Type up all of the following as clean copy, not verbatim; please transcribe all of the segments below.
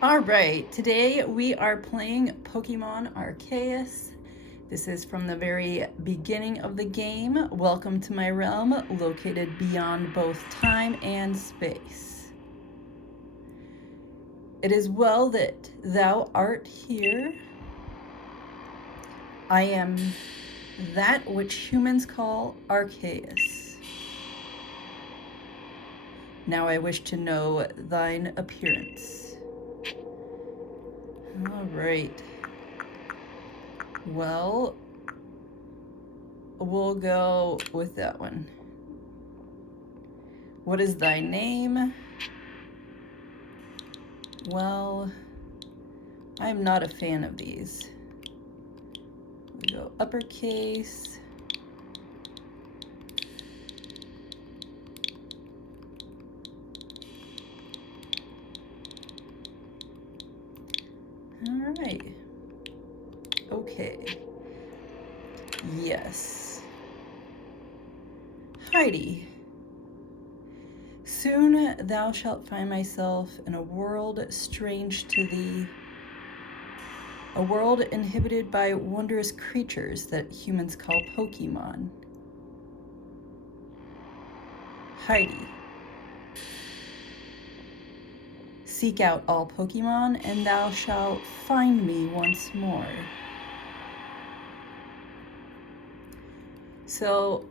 Alright, today we are playing Pokemon Arceus. This is from the very beginning of the game. Welcome to my realm, located beyond both time and space. It is well that thou art here. I am that which humans call Arceus. Now I wish to know thine appearance. Alright. Well, we'll go with that one. What is thy name? Well, I'm not a fan of these. We go uppercase. All right. Okay. Yes. Heidi. Soon thou shalt find myself in a world strange to thee, a world inhabited by wondrous creatures that humans call Pokemon. Heidi. Seek out all Pokemon, and thou shalt find me once more. So,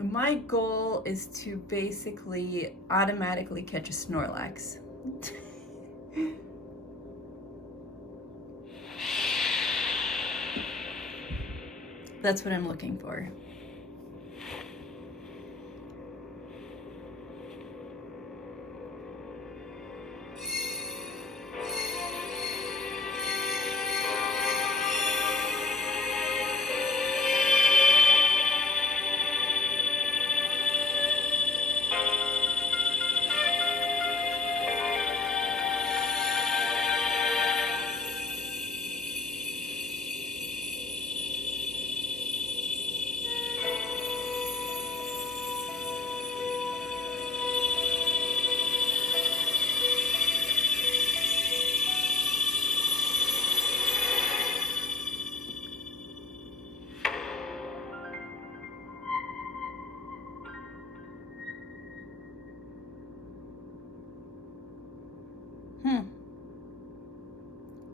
my goal is to basically automatically catch a Snorlax. That's what I'm looking for.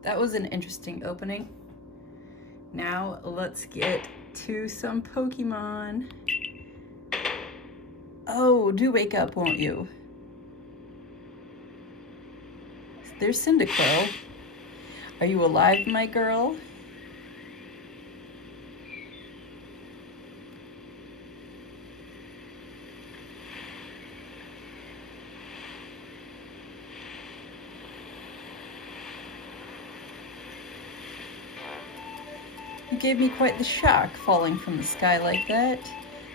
That was an interesting opening. Now let's get to some Pokemon. Oh, do wake up, won't you? There's Cyndaquil. Are you alive, my girl? You gave me quite the shock falling from the sky like that,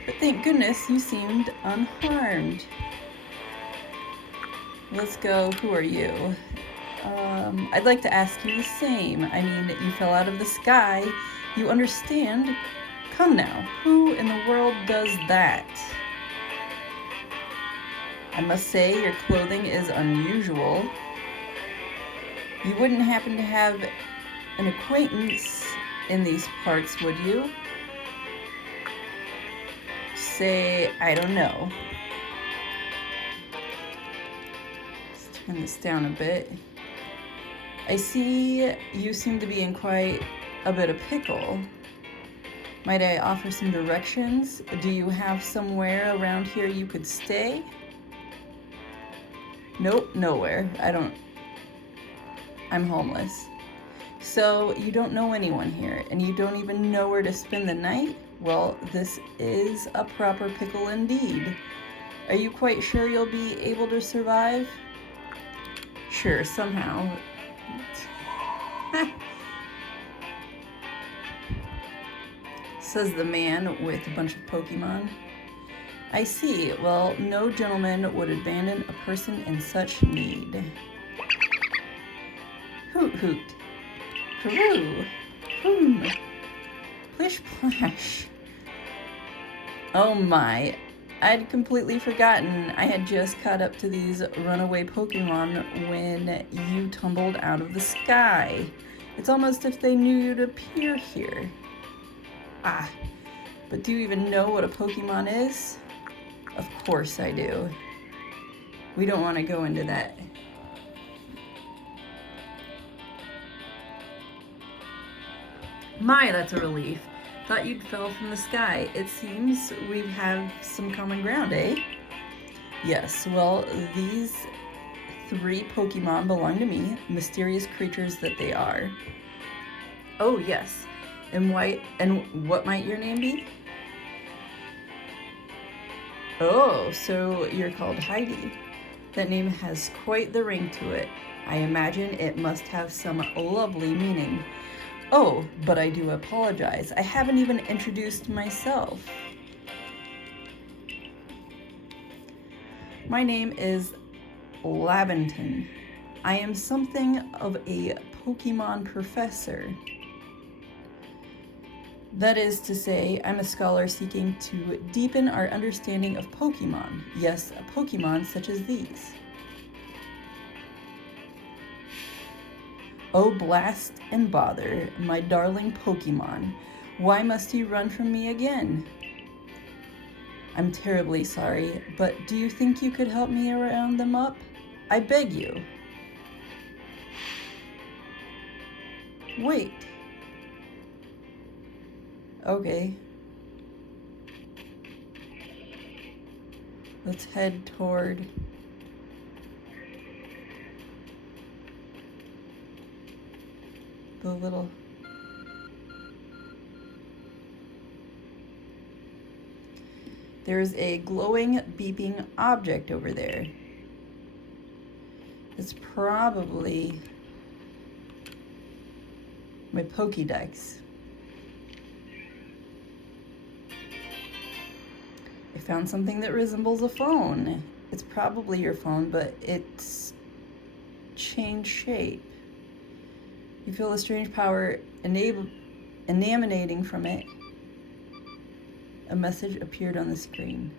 but thank goodness you seemed unharmed. Let's go. Who are you? I'd like to ask you the same. I mean, you fell out of the sky. You understand? Come now. Who in the world does that? I must say, your clothing is unusual. You wouldn't happen to have an acquaintance in these parts, would you? Say, I don't know. Let's turn this down a bit. I see you seem to be in quite a bit of pickle. Might I offer some directions? Do you have somewhere around here you could stay? Nope, nowhere. I'm homeless. So you don't know anyone here, and you don't even know where to spend the night? Well, this is a proper pickle indeed. Are you quite sure you'll be able to survive? Sure, somehow. Says the man with a bunch of Pokemon. I see. Well, no gentleman would abandon a person in such need. Hoot hoot. Karoo. Plish plash. Oh my. I'd completely forgotten I had just caught up to these runaway Pokemon when you tumbled out of the sky. It's almost if they knew you'd appear here. Ah, but do you even know what a Pokemon is? Of course I do. We don't want to go into that. My, that's a relief. Thought you'd fell from the sky. It seems we have some common ground, eh? Yes, well, these 3 Pokemon belong to me, mysterious creatures that they are. Oh, yes. And what might your name be? Oh, so you're called Heidi. That name has quite the ring to it. I imagine it must have some lovely meaning. Oh, but I do apologize. I haven't even introduced myself. My name is Labenton. I am something of a Pokemon professor. That is to say, I'm a scholar seeking to deepen our understanding of Pokemon. Yes, Pokemon such as these. Oh, blast and bother, my darling Pokemon. Why must you run from me again? I'm terribly sorry, but do you think you could help me round them up? I beg you. Wait. Okay. Let's head toward the little... There's a glowing, beeping object over there. It's probably my Pokédex. I found something that resembles a phone. It's probably your phone, but it's changed shape. You feel a strange power emanating from it. A message appeared on the screen.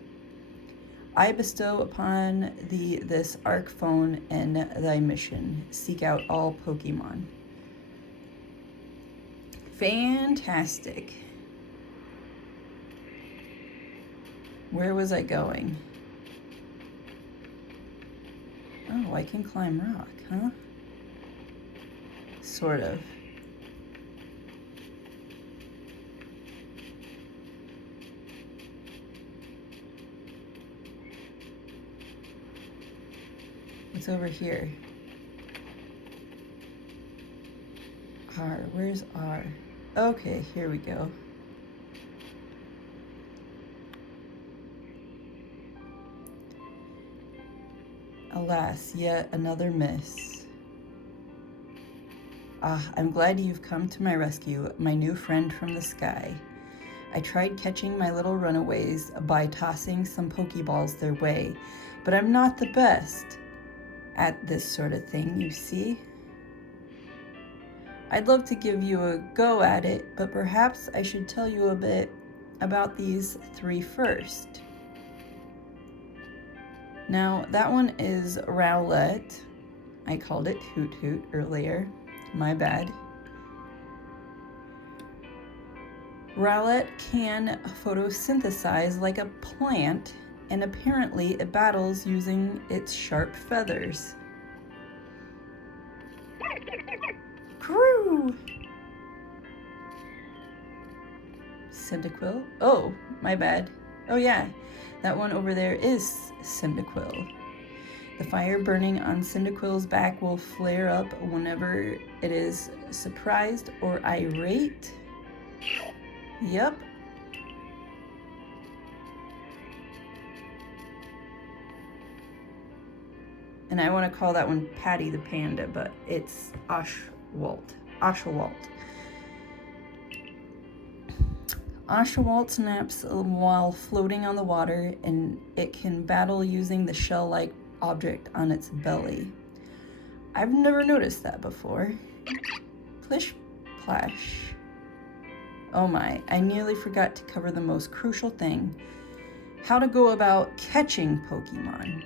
I bestow upon thee this Arc phone and thy mission. Seek out all Pokemon. Fantastic. Where was I going? Oh, I can climb rock, huh? Sort of. What's over here? R. Where's R? Okay, here we go. Alas, yet another miss. Ah, I'm glad you've come to my rescue, my new friend from the sky. I tried catching my little runaways by tossing some Pokeballs their way, but I'm not the best at this sort of thing, you see. I'd love to give you a go at it, but perhaps I should tell you a bit about these 3 first. Now, that one is Rowlet. I called it Hoot Hoot earlier. My bad. Rowlet can photosynthesize like a plant, and apparently it battles using its sharp feathers. Crew! Cyndaquil? Oh, my bad. Oh yeah, that one over there is Cyndaquil. The fire burning on Cyndaquil's back will flare up whenever it is surprised or irate. Yep. And I want to call that one Patty the Panda, but it's Oshawott. Oshawott snaps while floating on the water, and it can battle using the shell-like object on its belly. I've never noticed that before. Plish Plash. Oh my, I nearly forgot to cover the most crucial thing. how to go about catching Pokemon.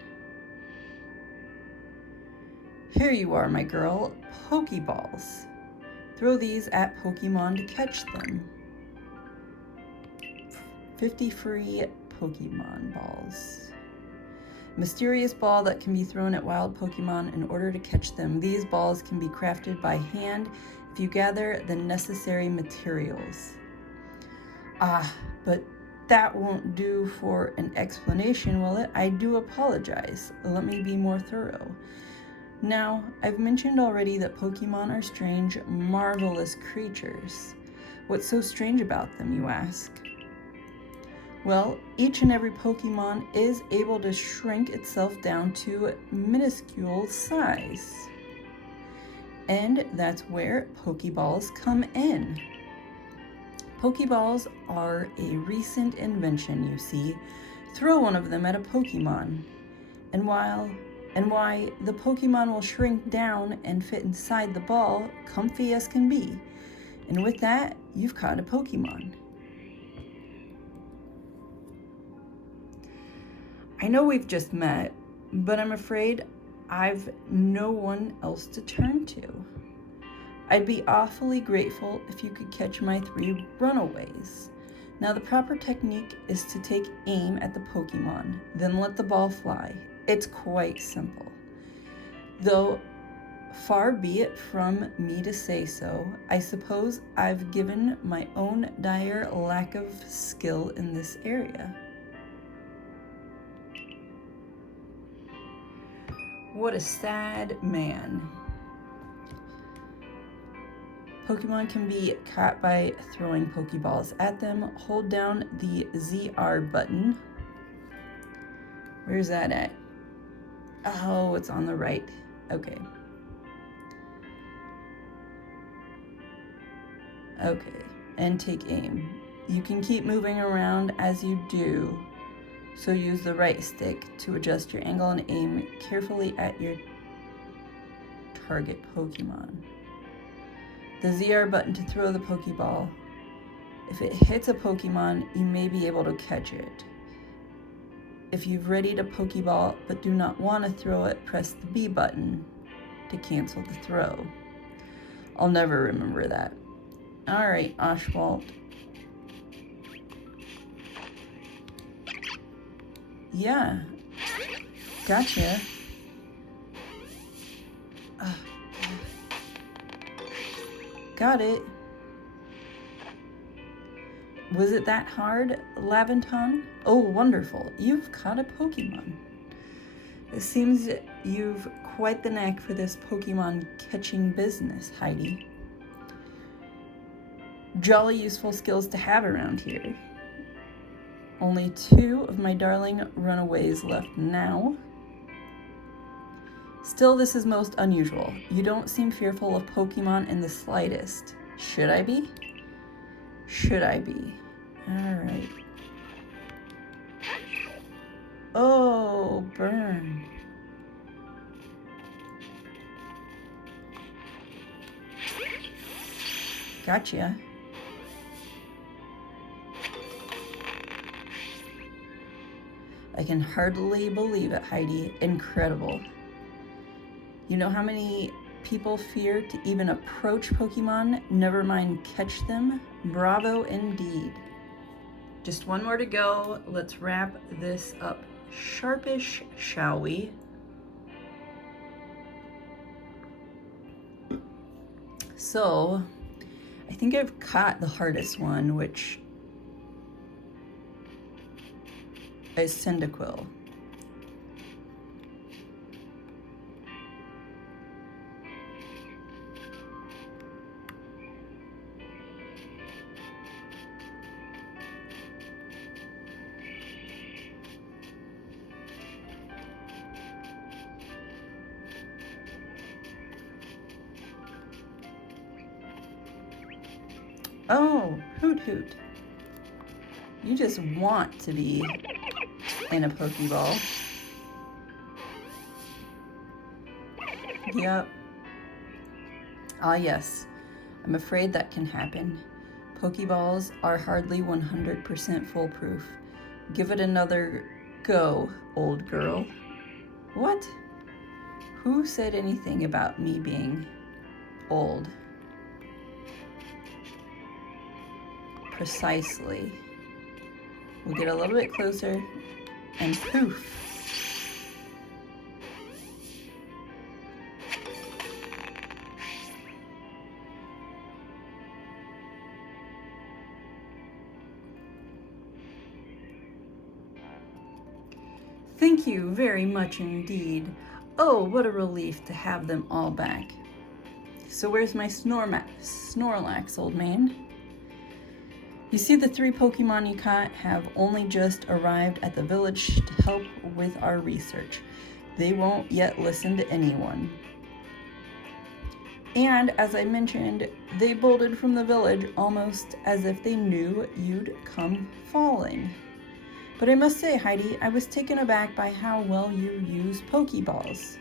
Here you are, my girl, Pokeballs. Throw these at Pokemon to catch them. 50 free Pokemon balls. Mysterious ball that can be thrown at wild Pokemon in order to catch them. These balls can be crafted by hand if you gather the necessary materials. But that won't do for an explanation, will it? I do apologize. Let me be more thorough. Now, I've mentioned already that Pokemon are strange, marvelous creatures. What's so strange about them, you ask? Well, each and every Pokemon is able to shrink itself down to minuscule size. And that's where Pokeballs come in. Pokeballs are a recent invention, you see. Throw one of them at a Pokemon, and why the Pokemon will shrink down and fit inside the ball, comfy as can be. And with that, you've caught a Pokemon. I know we've just met, but I'm afraid I've no one else to turn to. I'd be awfully grateful if you could catch my 3 runaways. Now, the proper technique is to take aim at the Pokemon, then let the ball fly. It's quite simple. Though far be it from me to say so, I suppose I've given my own dire lack of skill in this area. What a sad man. Pokemon can be caught by throwing Pokeballs at them. Hold down the ZR button. Where's that at? Oh, it's on the right. Okay. Okay, and take aim. You can keep moving around as you do, so use the right stick to adjust your angle and aim carefully at your target Pokemon. The ZR button to throw the Pokeball. If it hits a Pokemon, you may be able to catch it. If you've readied a Pokeball but do not want to throw it, press the B button to cancel the throw. I'll never remember that. Alright, Oswald. Yeah. Gotcha. Got it. Was it that hard, Laventon? Oh, wonderful. You've caught a Pokemon. It seems you've quite the knack for this Pokemon catching business, Heidi. Jolly useful skills to have around here. Only 2 of my darling runaways left now. Still, this is most unusual. You don't seem fearful of Pokemon in the slightest. Should I be? Should I be? Alright. Oh, burn. Gotcha. I can hardly believe it, Heidi. Incredible. You know how many people fear to even approach Pokemon, never mind catch them? Bravo indeed. Just one more to go. Let's wrap this up sharpish, shall we? So, I think I've caught the hardest one, which is Cyndaquil. Oh, Hoot Hoot. You just want to be in a Pokeball. Yep. Ah, yes. I'm afraid that can happen. Pokeballs are hardly 100% foolproof. Give it another go, old girl. What? Who said anything about me being old? Precisely. We'll get a little bit closer, and poof. Thank you very much indeed. Oh, what a relief to have them all back. So where's my Snorlax, old man? You see, the 3 Pokemon you caught have only just arrived at the village to help with our research. They won't yet listen to anyone. And as I mentioned, they bolted from the village almost as if they knew you'd come falling. But I must say, Heidi, I was taken aback by how well you use Pokeballs.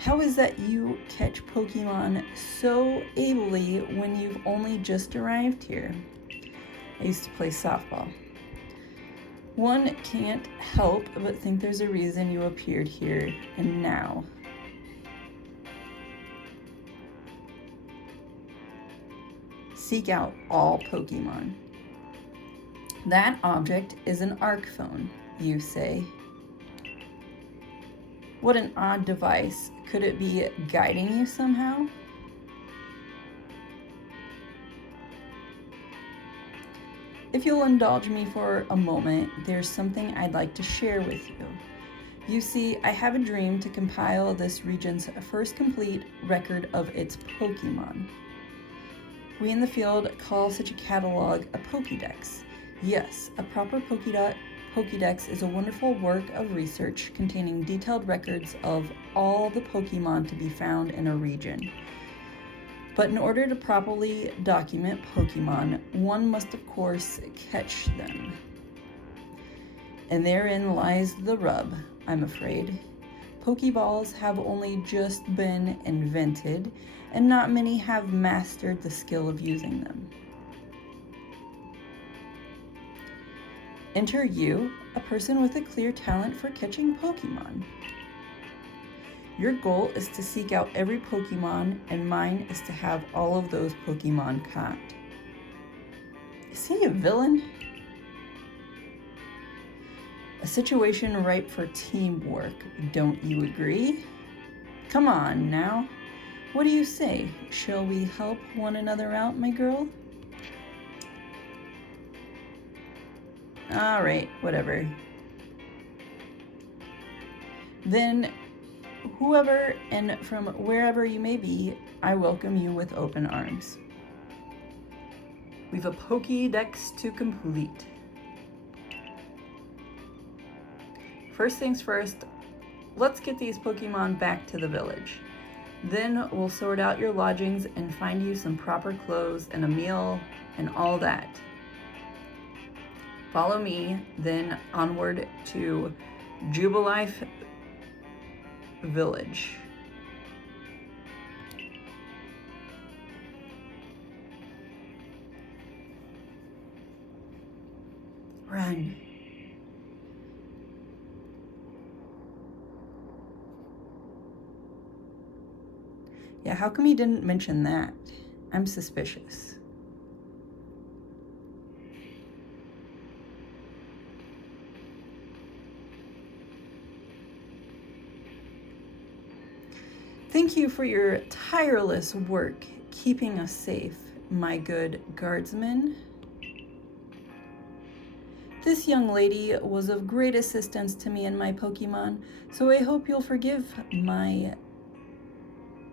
How is that you catch Pokemon so ably when you've only just arrived here? I used to play softball. One can't help but think there's a reason you appeared here and now. Seek out all Pokemon. That object is an arc phone, you say. What an odd device. Could it be guiding you somehow? If you'll indulge me for a moment, there's something I'd like to share with you. You see, I have a dream to compile this region's first complete record of its Pokemon. We in the field call such a catalog a Pokédex. Yes, a proper Pokédex is a wonderful work of research containing detailed records of all the Pokemon to be found in a region. But in order to properly document Pokemon, one must of course catch them. And therein lies the rub, I'm afraid. Pokeballs have only just been invented, and not many have mastered the skill of using them. Enter you, a person with a clear talent for catching Pokemon. Your goal is to seek out every Pokemon, and mine is to have all of those Pokemon caught. Is he a villain? A situation ripe for teamwork, don't you agree? Come on now. What do you say? Shall we help one another out, my girl? All right, whatever. Then, whoever and from wherever you may be, I welcome you with open arms. We've a Pokédex to complete. First things first, let's get these Pokemon back to the village. Then we'll sort out your lodgings and find you some proper clothes and a meal and all that. Follow me, then onward to Jubilife Village. Run. Yeah, how come you didn't mention that? I'm suspicious. Thank you for your tireless work keeping us safe, my good guardsman. This young lady was of great assistance to me and my Pokemon, so I hope you'll forgive my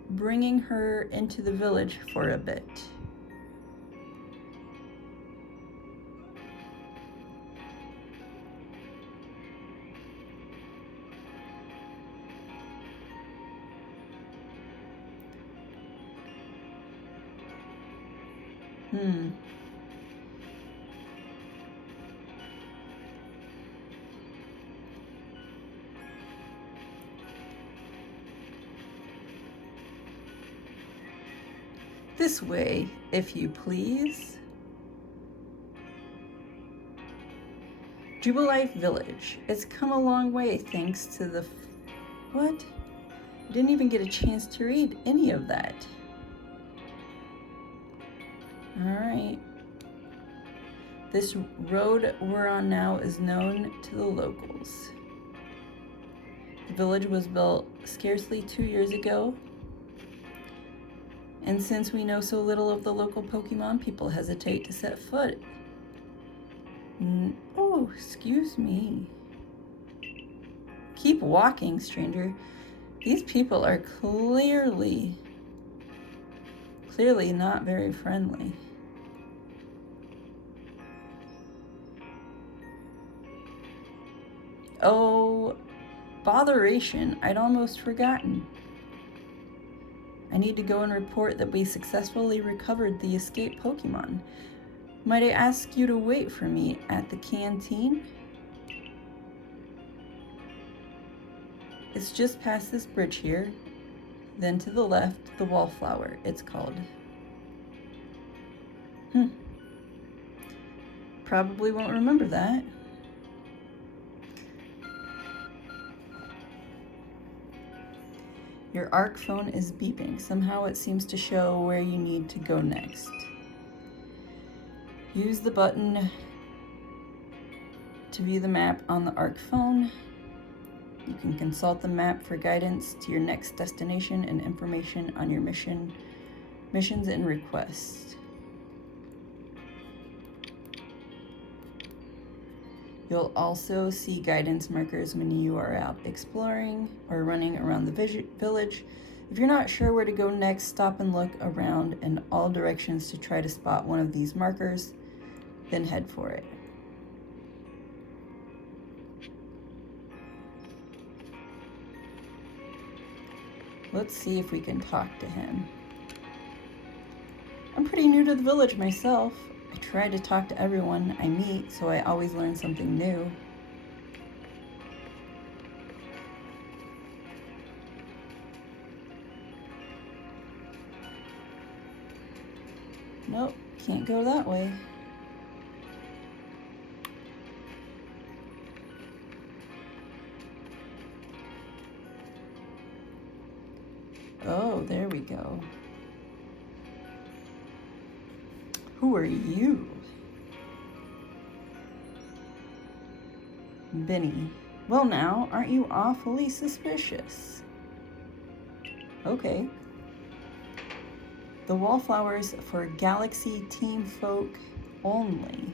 bringing her into the village for a bit. This way, if you please. Jubilife Village. It's come a long way thanks to the... What? I didn't even get a chance to read any of that. Alright. This road we're on now is known to the locals. The village was built scarcely 2 years ago. And since we know so little of the local Pokemon, people hesitate to set foot. Oh, excuse me. Keep walking, stranger. These people are clearly not very friendly. Oh, botheration. I'd almost forgotten. I need to go and report that we successfully recovered the escaped Pokemon. Might I ask you to wait for me at the canteen? It's just past this bridge here. Then to the left, the Wallflower, it's called. Probably won't remember that. Your ARC phone is beeping. Somehow it seems to show where you need to go next. Use the button to view the map on the ARC phone. You can consult the map for guidance to your next destination and information on your missions and requests. You'll also see guidance markers when you are out exploring or running around the village. If you're not sure where to go next, stop and look around in all directions to try to spot one of these markers, then head for it. Let's see if we can talk to him. I'm pretty new to the village myself. I try to talk to everyone I meet, so I always learn something new. Nope, can't go that way. Oh, there we go. Who are you? Benny. Well now, aren't you awfully suspicious? Okay. The Wallflowers for Galaxy Team Folk only.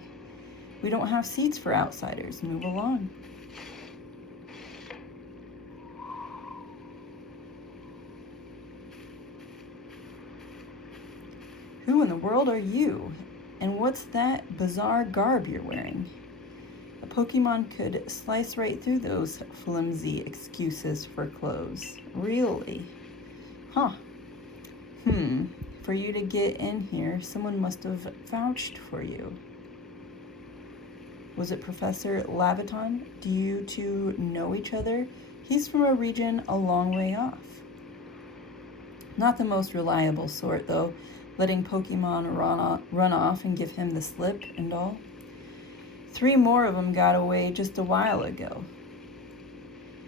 We don't have seats for outsiders. Move along. Who in the world are you? And what's that bizarre garb you're wearing? A Pokemon could slice right through those flimsy excuses for clothes. Really? Huh. For you to get in here, someone must have vouched for you. Was it Professor Laviton? Do you two know each other? He's from a region a long way off. Not the most reliable sort, though, letting Pokemon run off and give him the slip and all. 3 more of them got away just a while ago.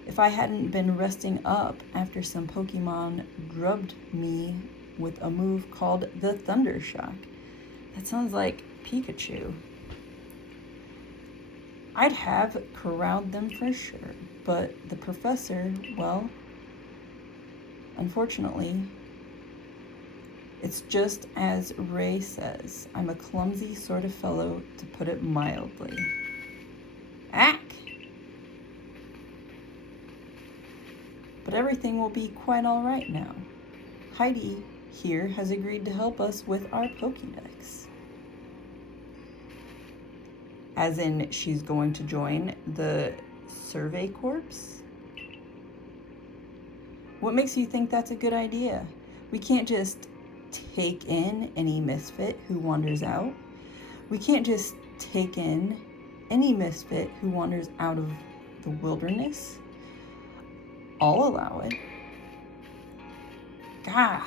If I hadn't been resting up after some Pokemon drubbed me with a move called the Thunder Shock. That sounds like Pikachu. I'd have corralled them for sure, but the professor, well, unfortunately, it's just as Ray says. I'm a clumsy sort of fellow, to put it mildly. Ack! But everything will be quite all right now. Heidi here has agreed to help us with our Pokédex. As in, she's going to join the Survey Corps? What makes you think that's a good idea? We can't just take in any misfit who wanders out. We can't just take in any misfit who wanders out of the wilderness. I'll allow it. Gah!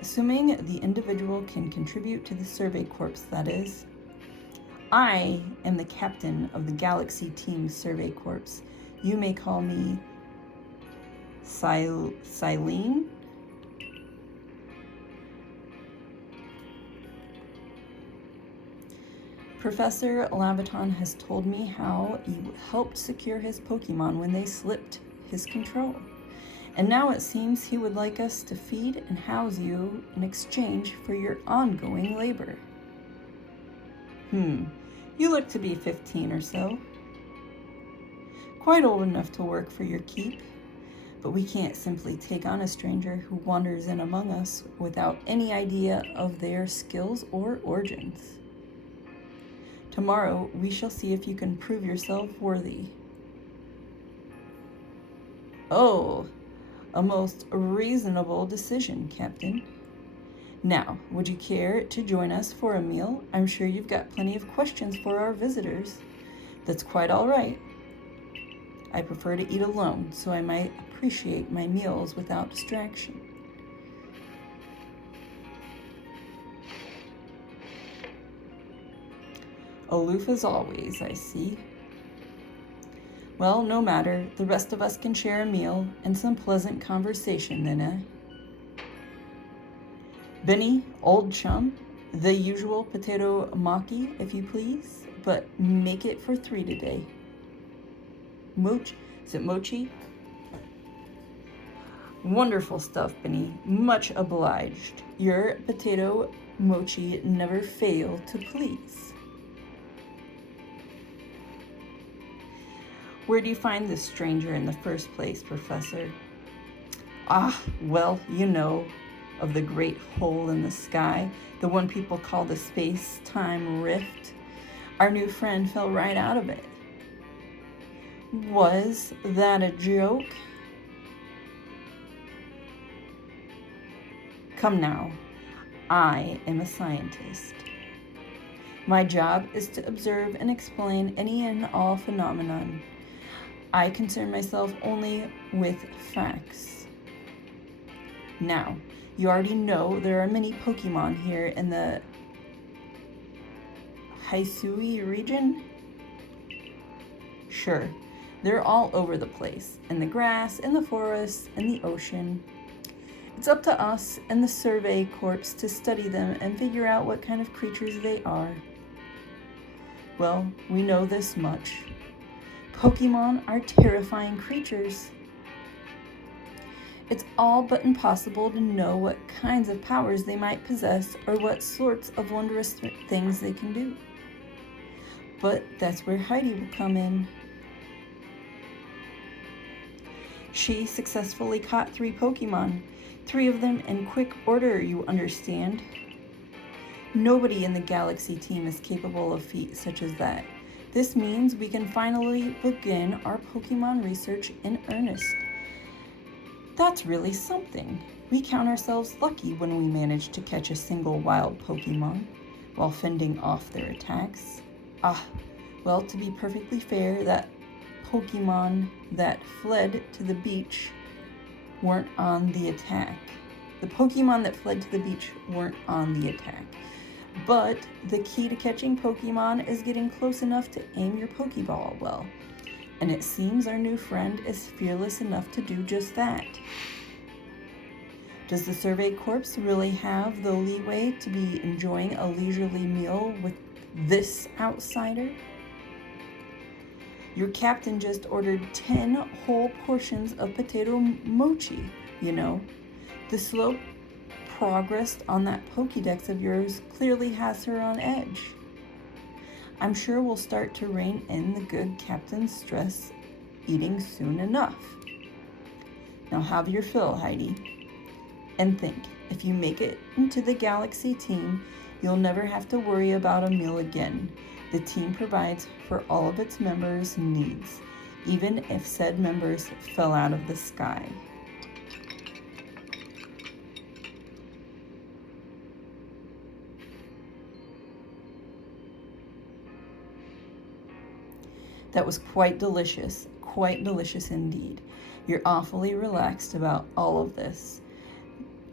Assuming the individual can contribute to the Survey Corps, that is. I am the captain of the Galaxy Team Survey Corps. You may call me Silene. Professor Labaton has told me how you helped secure his Pokemon when they slipped his control. And now it seems he would like us to feed and house you in exchange for your ongoing labor. You look to be 15 or so. Quite old enough to work for your keep, but we can't simply take on a stranger who wanders in among us without any idea of their skills or origins. Tomorrow, we shall see if you can prove yourself worthy. Oh, a most reasonable decision, Captain. Now, would you care to join us for a meal? I'm sure you've got plenty of questions for our visitors. That's quite all right. I prefer to eat alone, so I might appreciate my meals without distraction. Aloof as always, I see. Well, no matter. The rest of us can share a meal and some pleasant conversation then, eh? Benny, old chum, the usual potato maki, if you please, but make it for 3 today. Is it mochi? Wonderful stuff, Benny. Much obliged. Your potato mochi never fail to please. Where do you find this stranger in the first place, Professor? Well, you know, of the great hole in the sky, the one people call the space-time rift. Our new friend fell right out of it. Was that a joke? Come now, I am a scientist. My job is to observe and explain any and all phenomenon. I concern myself only with facts. Now, you already know there are many Pokemon here in the Hisui region? Sure, they're all over the place, in the grass, in the forest, in the ocean. It's up to us and the Survey Corps to study them and figure out what kind of creatures they are. Well, we know this much. Pokemon are terrifying creatures. It's all but impossible to know what kinds of powers they might possess or what sorts of wondrous things they can do. But that's where Heidi will come in. She successfully caught 3 Pokemon, 3 of them in quick order, you understand. Nobody in the Galaxy team is capable of feats such as that. This means we can finally begin our Pokemon research in earnest. That's really something. We count ourselves lucky when we manage to catch a single wild Pokemon while fending off their attacks. Well, to be perfectly fair, that Pokemon that fled to the beach weren't on the attack. The Pokemon that fled to the beach weren't on the attack. But the key to catching Pokemon is getting close enough to aim your Pokeball well. And it seems our new friend is fearless enough to do just that. Does the Survey Corps really have the leeway to be enjoying a leisurely meal with this outsider? Your captain just ordered 10 whole portions of potato mochi, you know. The slow progress on that Pokédex of yours clearly has her on edge. I'm sure we'll start to rein in the good captain's stress eating soon enough. Now have your fill, Heidi. And think, if you make it into the Galaxy team, you'll never have to worry about a meal again. The team provides for all of its members' needs, even if said members fell out of the sky. That was quite delicious indeed. You're awfully relaxed about all of this.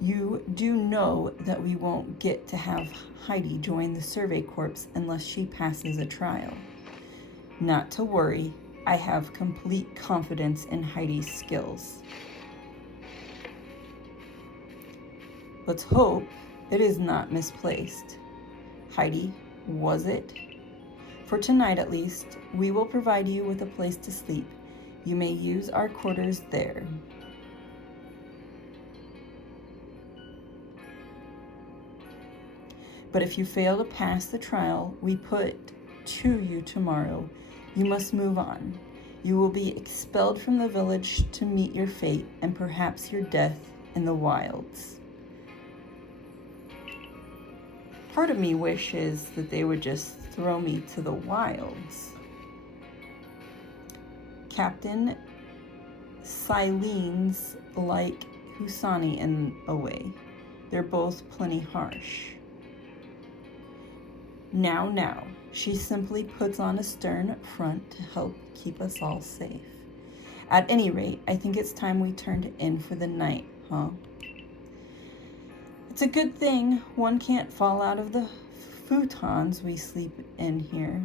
You do know that we won't get to have Heidi join the Survey Corps unless she passes a trial. Not to worry, I have complete confidence in Heidi's skills. Let's hope it is not misplaced. Heidi, was it? For tonight at least, we will provide you with a place to sleep. You may use our quarters there. But if you fail to pass the trial we put to you tomorrow, you must move on. You will be expelled from the village to meet your fate and perhaps your death in the wilds. Part of me wishes that they would just throw me to the wilds. Captain Silene's like Husani in a way. They're both plenty harsh. Now, she simply puts on a stern front to help keep us all safe. At any rate, I think it's time we turned in for the night, huh? It's a good thing one can't fall out of the futons we sleep in here.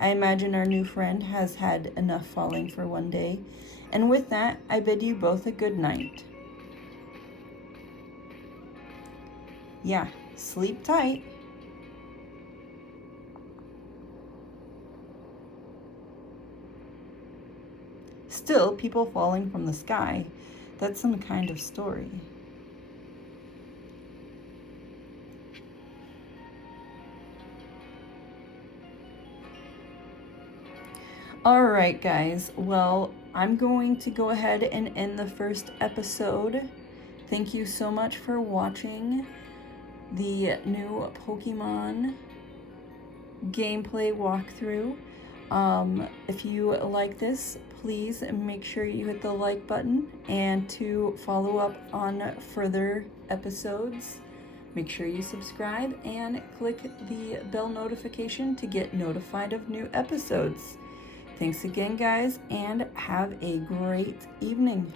I imagine our new friend has had enough falling for one day, and with that, I bid you both a good night. Yeah, sleep tight. Still, people falling from the sky, that's some kind of story. Alright guys, well, I'm going to go ahead and end the first episode. Thank you so much for watching the new Pokemon gameplay walkthrough. If you like this, please make sure you hit the like button, and to follow up on further episodes, make sure you subscribe and click the bell notification to get notified of new episodes. Thanks again, guys, and have a great evening.